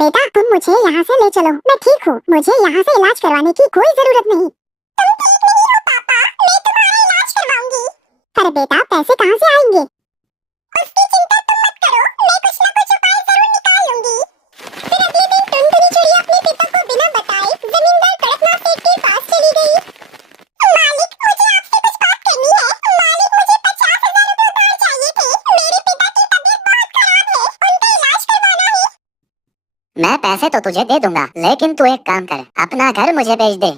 बेटा तुम मुझे यहाँ से ले चलो, मैं ठीक हूँ, मुझे यहाँ से इलाज करवाने की कोई जरूरत नहीं। तुम ठीक नहीं हो पापा, मैं तुम्हारा इलाज करवाऊंगी। अरे बेटा पैसे कहाँ से आएंगे? उसकी चिंता तुम मत करो, मैं कुछ ना कुछ उपाय जरूर निकाल लूंगी। फिर अगले दिन टुनटुनी चिड़िया अपने पिता को बिना बताए जमींदार कड़कनाथ सेठ के पास चली गई। मालिक मुझे आपसे कुछ बात करनी है। मालिक मुझे 50,000 रुपए उधार चाहिए थे। मेरे पिता की तबीयत बहुत खराब है, उनका इलाज करवाना है। मैं पैसे तो तुझे दे दूंगा, लेकिन तू एक काम कर, अपना घर मुझे बेच दे।